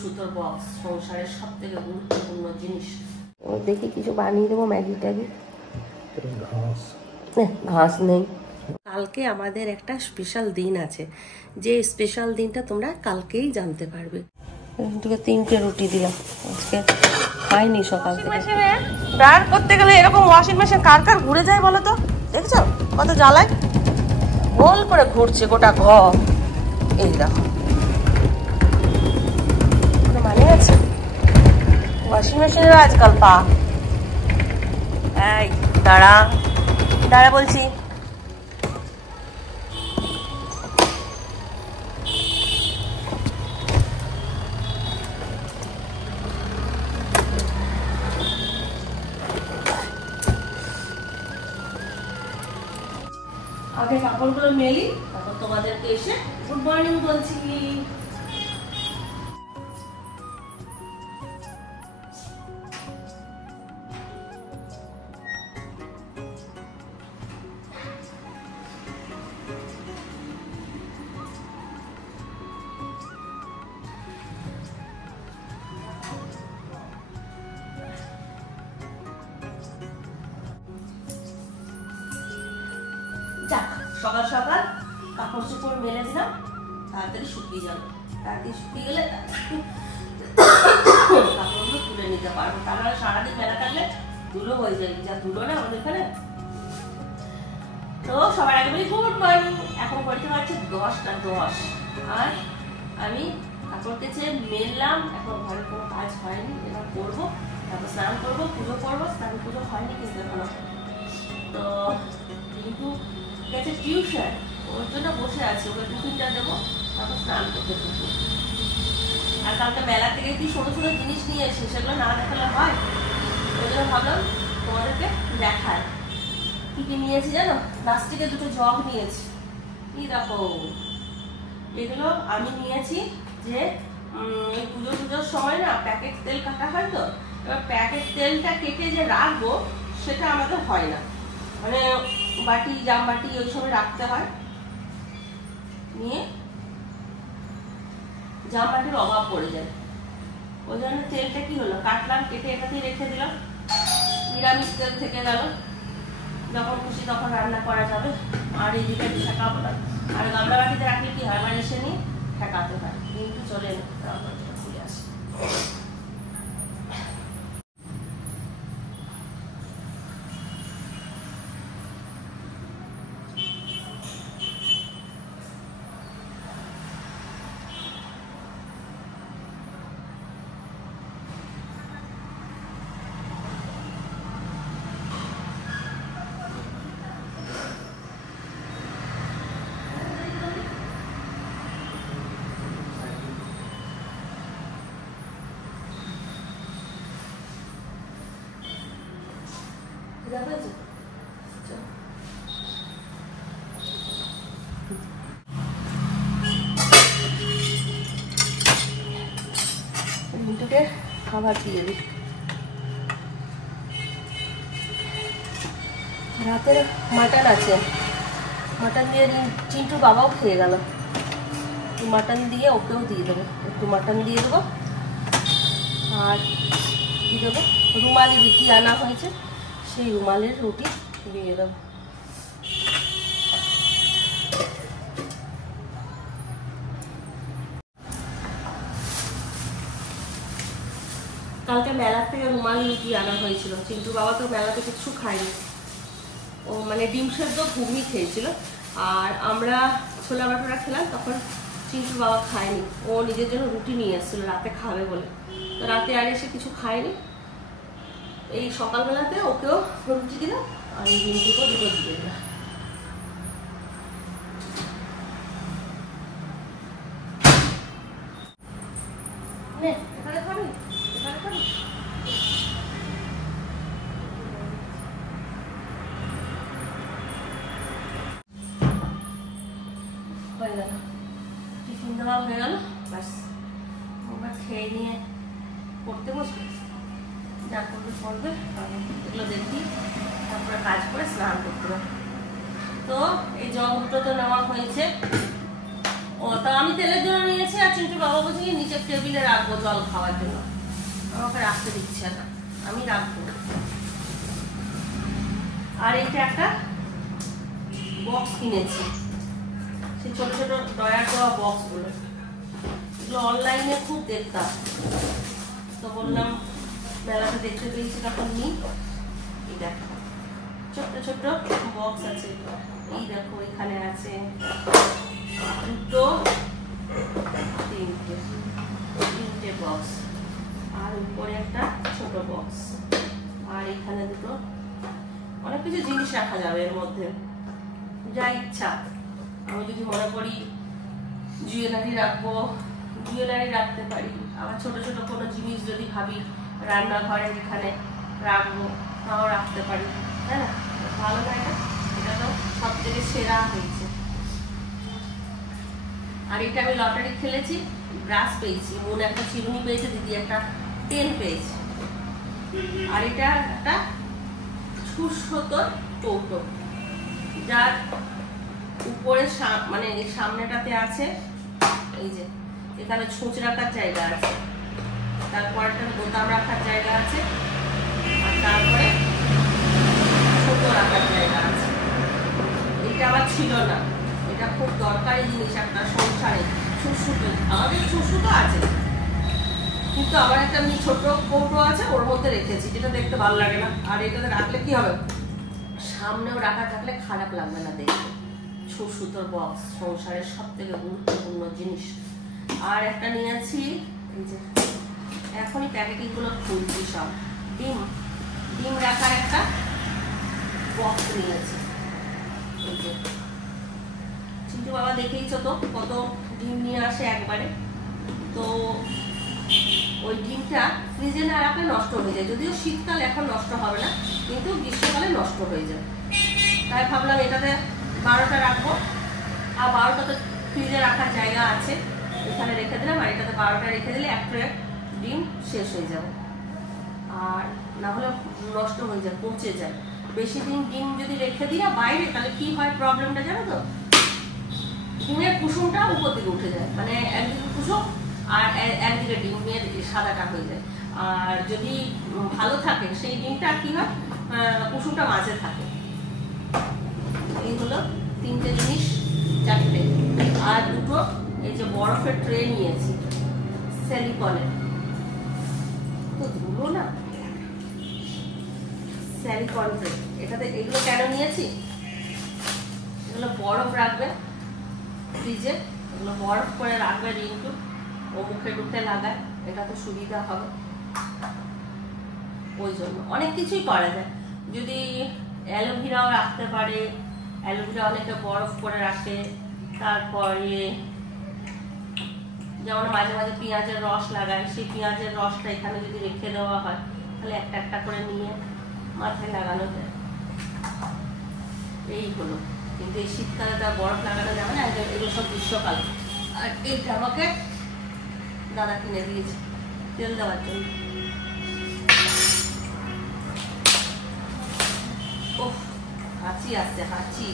সুতোর বক্স সংসারের সব থেকে গুরুত্বপূর্ণ জিনিস। দেখি কিছু বানিয়ে দেবো ম্যাগি ট্যাগি। ঘাস নেই। কালকে আমাদের একটা স্পেশাল দিন আছে, যে স্পেশাল দিনটা তোমরা কালকেই জানতে পারবে। তোকে 3টে রুটি দিলাম, আজকে খাইনি সকাল থেকে। ড্রায়ার করতে গেলে এরকম ওয়াশিং মেশিন কার কার ঘুরে যায় বলো তো? দেখছো কত জ্বালায়, গোল করে ঘুরছে গোটা ঘর। এই দেখো, মানে আছে ওয়াশিং মেশিনের আজকাল পা। এই দাঁড়া দাঁড়া বলছি। আগে কাপড়গুলো মেলি, তারপর তোমাদেরকে এসে গুড মর্নিং বলছি। যাক, সকাল সকাল কাপড় চোপড় মেলে দিলাম, তাড়াতাড়ি শুকিয়ে যাবে। তাড়াতাড়ি শুকিয়ে গেলে কাপড়গুলো তুলে নিতে পারবো। তাহলে সারাদিন মেলা থাকলে ধুলো হয়ে যায়, যা ধুলো না আমাদের এখানে। তো সবার আগে বলি গুড মর্নিং। এখন করতে পারছি 10টা 10, আর আমি কাপড় কেচে মেললাম। এখন ঘরে কোনো কাজ হয়নি, এবার করবো। তারপর স্নান করবো, পুজো করবো। স্নান পুজো হয়নি কিন্তু এখনো। তো কিন্তু গেছে টিউশন, ওর জন্য বসে আছে, ওকে টিফিনটা দেবো, তারপর স্নান করতে দেবো। আর কালকে মেলা থেকে কি ছোটো ছোটো জিনিস নিয়ে এসে সেগুলো না দেখালে হয়, ওই জন্য ভাবলাম তোমাদেরকে দেখায়। কি কি নিয়েছি জানো? প্লাস্টিকের 2টো জগ নিয়েছি। এই দেখো, এগুলো আমি নিয়েছি যে ওই পুজোর সময় না প্যাকেট তেল কাটা হয়, তো এবার প্যাকেট তেলটা কেটে যে রাখবো সেটা আমাদের হয় না, মানে বাটি জামবাটি ওই সময় রাখতে হয়। নিয়ে জামবাটির অভাব পড়ে যায়, ওই জন্য তেলটা কি হলো, কাটলাম, কেটে এটাতেই রেখে দিলাম। নিরামিষ তেল থেকে গেল, যখন খুশি তখন রান্না করা যাবে। আর এইদিকে ঠেকাবো না। আর গামলা বাটিতে রাখলে কি হয়, আমার এসে নিয়ে ঠেকাতে হয়। কিন্তু চলে খুলে আসে। মিন্টুকে খাবার দিয়ে দিই। রাতের মাটন আছে, মাটন দিয়ে চিন্টু বাবাও খেয়ে গেল। মাটন দিয়ে ওকেও দিয়ে দেবো, একটু মাটন দিয়ে দেবো। আর কী দেবো, রুমালি রুটি আনা হয়েছে, সেই রুমালের রুটি দিয়ে দেবো। কালকে মেলা থেকে রুমালি রুটি আনা হয়েছিল। চিন্টু বাবা তো মেলাতে কিছু খায়নি, ও মানে ডিম সেদ্ধ ঘুগনি খেয়েছিল। আর আমরা ছোলা বাটোরা খেলাম, তখন চিন্টু বাবা খায়নি, ও নিজের জন্য রুটি নিয়ে এসেছিলো রাতে খাবে বলে। তো রাতে আর এসে কিছু খায়নি। এই সকালবেলাতে ওকেও রুটি দিলাম, আর এই ডিমটুকেও 2টো দিয়ে দিলাম। এখানে খাবি, এখানে খাবি। হয়ে গেল, টিফিন দেওয়া হয়ে গেল, ব্যাস। ওরা খেয়ে নিয়ে পড়তে বসবে, যা করবে করবে, এগুলো দেখি, তারপরে কাজ করে স্নান করতে হবে। তো এই জগ 2টো তো নেওয়া হয়েছে, ও তা আমি তেলের জন্য নিয়েছি, আর চিন্টু বাবা বলছে কি নিচে টেবিলে রাখবো জল খাওয়ার জন্য, আমাকে রাখতে দিচ্ছে না, আমি রাখবো। আর এটা একটা বক্স কিনেছি, সেই ছোট ছোট ডয়ার দেওয়া বক্স গুলো, এগুলো অনলাইনে খুব দেখতাম, তো বললাম মেলাতে দেখতে পেয়েছি তখন নিই। এই দেখো ছোট্ট ছোট্ট বক্স আছে, এই দেখো এখানে আছে দুটো তিনটে বক্স, আর উপরে একটা ছোট বক্স, আর এখানে দুটো, অনেক কিছু জিনিস রাখা যাবে এর মধ্যে যা ইচ্ছা। আমি যদি মনে করি জুয়েলারি রাখবো, জুয়েলারি রাখতে পারি, আবার ছোট ছোট কোনো জিনিস যদি ভাবি রান্নাঘরে এখানে রাখবো তাও রাখতে পারি, তাই না? ভালো না এটা? এটা তো সব থেকে সেরা হয়েছে। আর এটা আমি লটারি খেলেছি, ব্রাশ পেয়েছি, বোন একটা চিরুনি পেয়েছে, দিদি একটা পেন পেয়েছে। আর এটা একটা সুসতর কৌটো, যার উপরে মানে সামনেটাতে আছে এই যে এখানে ছুঁচ রাখার জায়গা আছে, তারপর একটা বোতাম রাখার জায়গা আছে, আর তারপরে ছোট রাখার জায়গা আছে। এটা আবার ছিল না, এটা খুব দরকারি জিনিস একটা সংসারে। সুসুতো, আমাদের সুসুতো আছে, কিন্তু আমার একটা ছোট কৌটো আছে, ওর মধ্যে রেখেছি, যেটা দেখতে ভালো লাগে না। আর এটাতে রাখলে কি হবে, সামনেও রাখা থাকলে খারাপ লাগবে না দেখতে। সুসুতোর বক্স সংসারের সব থেকে গুরুত্বপূর্ণ জিনিস। আর একটা নিয়েছি, এই যে এখনই প্যাকেটিং গুলো খুলছি, সব ডিম রাখার একটা বক্স নিয়েছি। এই যে চিন্টু বাবা দেখেইছো তো কত ডিম নিয়ে আসে একবারে, তো ওই ডিমটা ফ্রিজে না রাখলে নষ্ট হয়ে যায়, যদিও শীতকাল এখন নষ্ট হবে না, কিন্তু গ্রীষ্মকালে নষ্ট হয়ে যায়। তাই ভাবলাম এটাতে 12টা রাখবো, আর 12টাতে ফ্রিজে রাখার জায়গা আছে, এখানে রেখে দিলাম। আর এটাতে 12টা রেখে দিলে এক ট্রে ডিম শেষ হয়ে যাবে, আর না হলে নষ্ট হয়ে যায়, পচে যায়। বেশি দিন ডিম যদি রেখে দিই না বাইরে, তাহলে কি হয় প্রবলেমটা জানো তো, ডিমের কুসুমটা উপর দিকে উঠে যায়, মানে একদিকে কুসুম আর একদিকে ডিমের সাদাটা হয়ে যায়। আর যদি ভালো থাকে সেই ডিমটা কি হয়, কুসুমটা মাঝে থাকে। এই হলো 3টে জিনিস, 4টে। আর দুটো এই যে বরফের ট্রে নিয়েছি সিলিকনের, তো ধুলো না, সিলিকন ট্রে। এটাতে এগুলো কেন নিয়েছি, এগুলো বরফ রাখবে ফ্রিজে, এগুলো বরফ করে রাখবে রিন্টু, ও মুখে টুখে লাগায়, এটা তো সুবিধা হবে। ওই জন্য অনেক কিছুই করা যায়। যদি অ্যালোভেরাও রাখতে পারে, অ্যালোভেরা অনেকে বরফ করে রাখে। তারপরে যেমন মাঝে মাঝে পেঁয়াজের রস লাগায়, সেই পেঁয়াজের রসটা এখানে যদি রেখে দেওয়া হয়, তাহলে একটা একটা করে নিয়ে মাথায় লাগানো যায়। এই হলো, কিন্তু এই শীতকালে তার বরফ লাগানো যাবে না, এগুলো সব গ্রীষ্মকালে। আর এইটা আমাকে দাদা কিনে দিয়েছে তেল দেওয়ার জন্য। ওহ, হাঁচি আসছে, হাঁচি।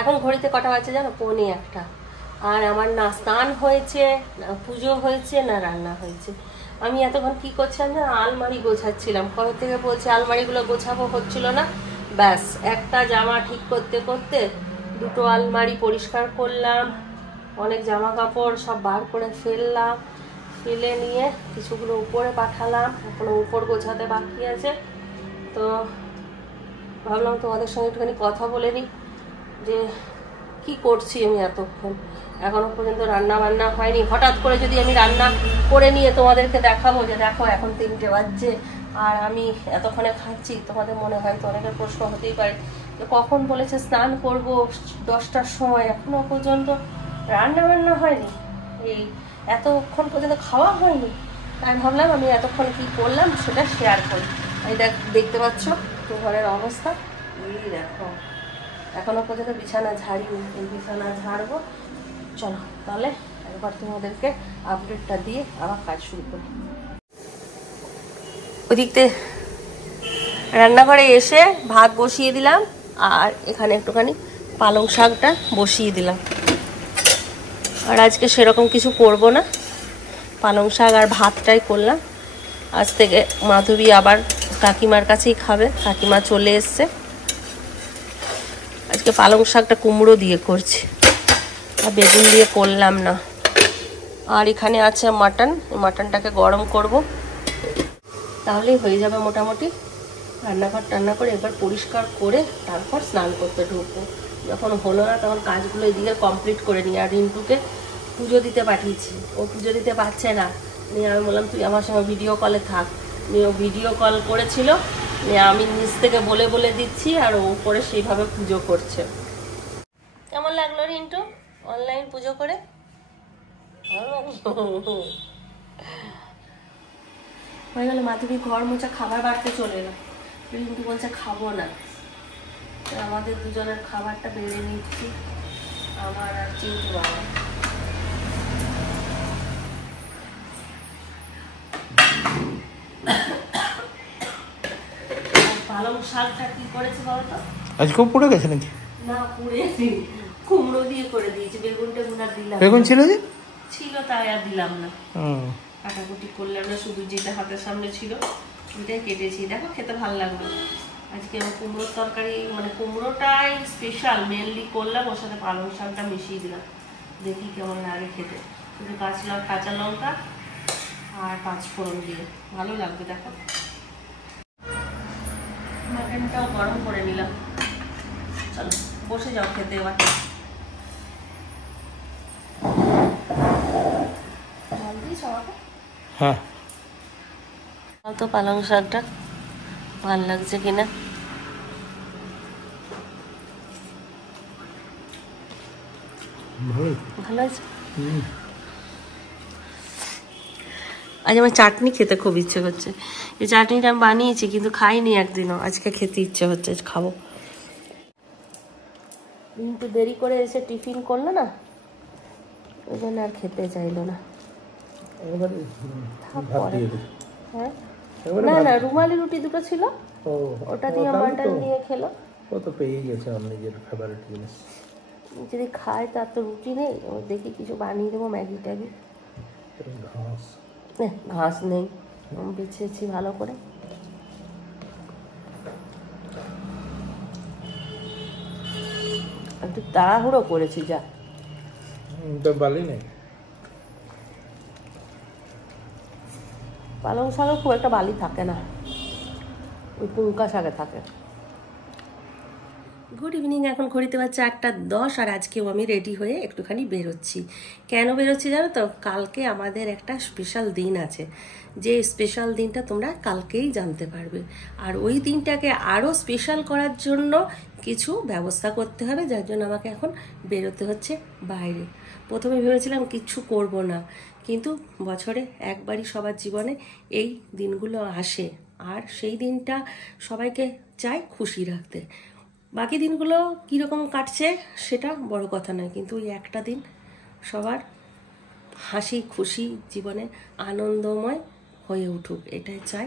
এখন ঘড়িতে কটা বাজে জানো, 1:45। আর আমার না স্নান হয়েছে, না পুজো হয়েছে, না রান্না হয়েছে। আমি এতক্ষণ কি করছিলাম না, আলমারি গোছাচ্ছিলাম। কবে থেকে বলছি আলমারিগুলো গোছাবো, হচ্ছিল না। ব্যাস একটা জামা ঠিক করতে করতে দুটো আলমারি পরিষ্কার করলাম, অনেক জামা কাপড় সব বার করে ফেললাম, ফেলে নিয়ে কিছুগুলো উপরে পাঠালাম, এখনো উপর গোছাতে বাকি আছে। তো ভাবলাম তোমাদের সঙ্গে একটুখানি কথা বলে নিই যে কি করছি আমি এতক্ষণ। এখনো পর্যন্ত রান্না বান্না হয়নি, হঠাৎ করে যদি আমি রান্না করে নিয়ে তোমাদেরকে দেখাবো যে দেখো এখন 3টে বাজছে আর আমি এতক্ষণে খাচ্ছি, তোমাদের মনে হয় তো অনেকের প্রশ্ন হতেই পারে যে কখন বলেছে স্নান করব 10টার সময়, এখনো পর্যন্ত রান্না বান্না হয়নি, এই এতক্ষণ পর্যন্ত খাওয়া হয়নি। তাই ভাবলাম আমি এতক্ষণ কি করলাম সেটা শেয়ার করি। এই দেখতে পাচ্ছ তো ঘরের অবস্থা, এই দেখো এখনো পর্যন্ত বিছানা ঝাড়িনি, এই বিছানা ঝাড়বো। চলো তাহলে একবার তোমাদেরকে আপডেটটা দিয়ে আবার কাজ শুরু করি। ওদিকতে রান্নাঘরে এসে ভাত বসিয়ে দিলাম, আর এখানে একটুখানি পালং শাকটা বসিয়ে দিলাম। আর আজকে সেরকম কিছু করব না, পালং শাক আর ভাতটাই করলাম। আজ থেকে মাধবী আবার কাকিমার কাছেই খাবে, কাকিমা চলে এসছে। আজকে পালং শাকটা কুমড়ো দিয়ে করছি, আর বেগুন দিয়ে করলাম না। আর এখানে আছে মাটন, মাটনটাকে গরম করব, তাহলেই হয়ে যাবে মোটামুটি। রান্নাঘর টান্না করে এবার পরিষ্কার করে তারপর স্নান করতে ঢুকবো। যখন হলো না তখন কাজগুলো এদিকে কমপ্লিট করে নিই। আর রিন্টুকে পুজো দিতে পাঠিয়েছি, ও পুজো দিতে পারছে না, নিয়ে আমি বললাম তুই আমার সঙ্গে ভিডিও কলে থাক। নিয়ে ও ভিডিও কল করেছিল, নিয়ে আমি নিচ থেকে বলে বলে দিচ্ছি, আর ও উপরে সেইভাবে পুজো করছে। কেমন লাগলো রিন্টু অনলাইন পুজো করে? হয়ে গেল। মাধবী ঘর মোছা খাবার বাড়তে চলে এলো, রিন্টু বলছে খাবো না। আমাদের দুজনের খাবারটা বেড়ে নিচ্ছি, আমার আর চিন্টু বাবা। পালং শাকটা কি করেছে বলতো? আজকেও পুড়ে গেছে নাকি? না পুড়ে কুমড়ো দিয়ে করে দিয়েছি, বেগুনটা গুনা দিলাম। বেগুন ছিল যে? ছিল, তাই আর দিলাম না। কাটাকুটি করলাম না, শুধু যেটা হাতের সামনে ছিল ওইটাই কেটেছি। দেখো খেতে ভালো লাগলো। আজকে আমার কুমড়োর তরকারি, মানে কুমড়োটাই স্পেশাল মেনলি করলাম, ওর সাথে পালং শাকটা মিশিয়ে দিলাম। দেখি কেমন লাগে খেতে, শুধু কাঁচা লঙ্কা আর 5 ফোড়ন দিয়ে ভালো লাগবে। দেখো মাটনটাও গরম করে নিলাম। চলো বসে যাও খেতে এবার। জল দিই সবাইকে। হ্যাঁ তো পালং শাকটা ভাল লাগছে কিনা। ভালো আছে। আজ আমার চাটনি খেতে খুব ইচ্ছে করছে। এই চাটনিটা আমি বানিয়েছি কিন্তু খাইনি একদিনও, আজকে খেতে ইচ্ছে হচ্ছে, খাবো। কিন্তু দেরি করে এসে টিফিন করলো না, ওই জন্য আর খেতে চাইলো না। হ্যাঁ না না, রুমালি রুটি দুটো ছিল, ওটা দিয়ে মাটন দিয়ে খেলো। ও তো পেয়ে গেছে ওর নিজের ফেভারিট জিনিস। যদি খায় তার তো রুটি নেই, ও দেখি কিছু বানিয়ে দেবো, ম্যাগি ট্যাগি। ঘাস নেই, বিছেছি ভালো করে। একটু তাড়াহুড়ো করেছি যা, বালি নেই। পালং শাকে খুব একটা বালি থাকে না, ওই পুঙ্কা শাকে থাকে। গুড ইভিনিং, এখন ঘড়িতে বাজছে 8:10, আর আজকেও আমি রেডি হয়ে একটুখানি বেরোচ্ছি। কেন বেরোচ্ছি জানো তো? কালকে আমাদের একটা স্পেশাল দিন আছে, যে স্পেশাল দিনটা তোমরা কালকেই জানতে পারবে। আর ওই দিনটাকে আরও স্পেশাল করার জন্য কিছু ব্যবস্থা করতে হবে, যার জন্য আমাকে এখন বেরোতে হচ্ছে বাইরে। প্রথমে ভেবেছিলাম কিচ্ছু করব না, কিন্তু বছরে একবারই সবার জীবনে এই দিনগুলো আসে, আর সেই দিনটা সবাইকে চাই খুশি রাখতে। বাকি দিনগুলো কীরকম কাটছে সেটা বড় কথা নয়, কিন্তু ওই একটা দিন সবার হাসি খুশি জীবনে আনন্দময় হয়ে উঠুক, এটাই চাই।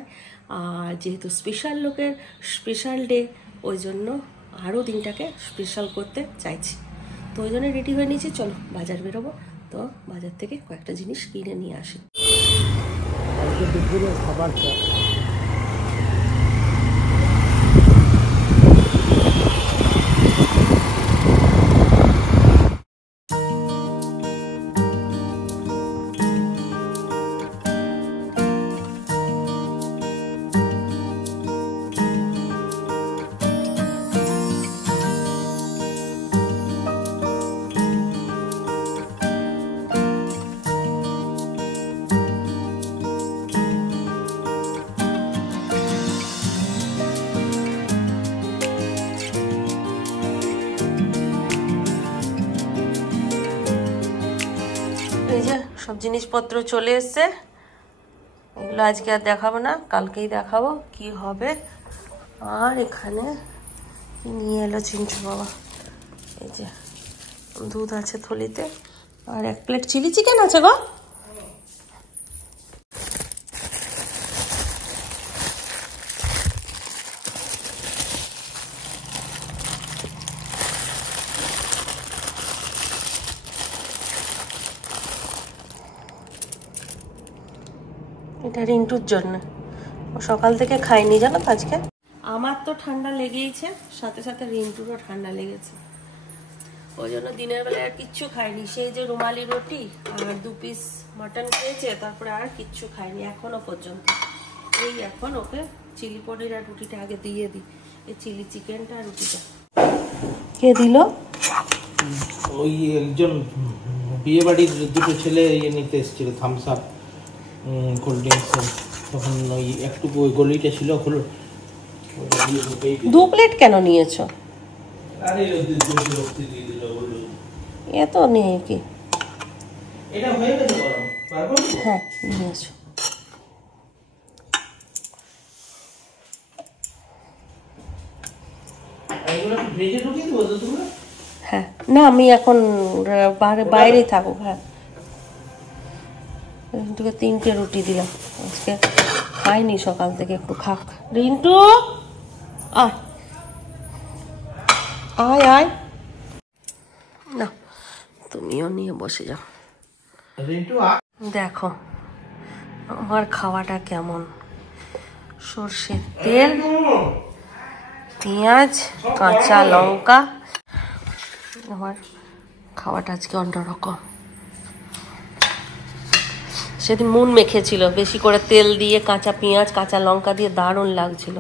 আর যেহেতু স্পেশাল লোকের স্পেশাল ডে, ওই জন্য আরও দিনটাকে স্পেশাল করতে চাইছি। তো ওই জন্য রেডি হয়ে নিয়েছি, চলো বাজার বেরোবো। তো বাজার থেকে কয়েকটা জিনিস কিনে নিয়ে আসি। খাবার এই যে সব জিনিসপত্র চলে এসছে, এগুলো আজকে আর দেখাবো না, কালকেই দেখাবো কি হবে। আর এখানে কি নিয়ে এলো চিন্টু বাবা, এই যে দুধ আছে থলিতে, আর 1 প্লেট চিলি চিকেন আছে গো। এটা রিন্টুর জন্য, ও সকাল থেকে খায়নি জানো তো আজকে। আমার তো ঠান্ডা লেগেইছে, সাথে সাথে রিন্টুরও ঠান্ডা লেগেছে, ওই জন্য দিনের বেলায় আর কিচ্ছু খায়নি। সেই যে রুমালি রুটি আর 2 পিস মাটন খেয়েছে, তারপরে আর কিচ্ছু খায়নি এখনো পর্যন্ত। এই এখন ওকে চিলি পনির আর রুটিটা আগে দিয়ে দিই, এই চিলি চিকেনটা আর রুটিটা। কে দিল? ওই একজন বিয়ে বাড়ির দুটো ছেলে ইয়ে নিতে এসেছিল, থামস আপ কোল্ড ড্রিঙ্কস, তখন ওই একটুকু ওই গলিটা ছিল হলো। 2 প্লেট কেন নিয়েছো? আরে এ তো নেই কি, এটা হয়ে গেছে গরম, পারবো? হ্যাঁ নিয়েছো। এইগুলো কি ভেজে ঢুকিয়ে দেবো তো তোমরা? হ্যাঁ না, আমি এখন বাইরেই থাকবো। হ্যাঁ, রিন্টুকে 3টে রুটি দিলাম, আজকে খাইনি সকাল থেকে, একটু খাক। রিন্টু আয় আয় আয়, না তুমিও নিয়ে বসে যাও। রিন্টু দেখো আমার খাওয়াটা কেমন, সর্ষের তেল, পেঁয়াজ, কাঁচা লঙ্কা। আমার খাওয়াটা আজকে অন্যরকম। সেদিন মুন মেখেছিল বেশি করে তেল দিয়ে, কাঁচা পেঁয়াজ কাঁচা লঙ্কা দিয়ে, দারুণ লাগছিল।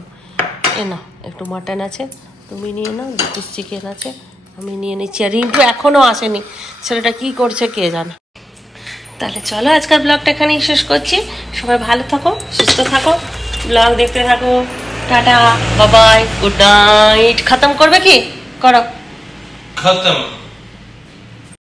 এ না একটু মাটন আছে, তুমি নিয়ে নাও। 2 পিস চিকেন আছে, আমি নিয়ে নিচ্ছি। আর রিন্টু এখনও আসেনি, ছেলেটা কি করছে কে জানে। তাহলে চলো আজকাল ব্লগটা এখানেই শেষ করছি। সবাই ভালো থাকো, সুস্থ থাকো, ব্লগ দেখতে থাকো। টাটা, বাবাই, গুড নাইট। খতম করবে কি? করো খতম।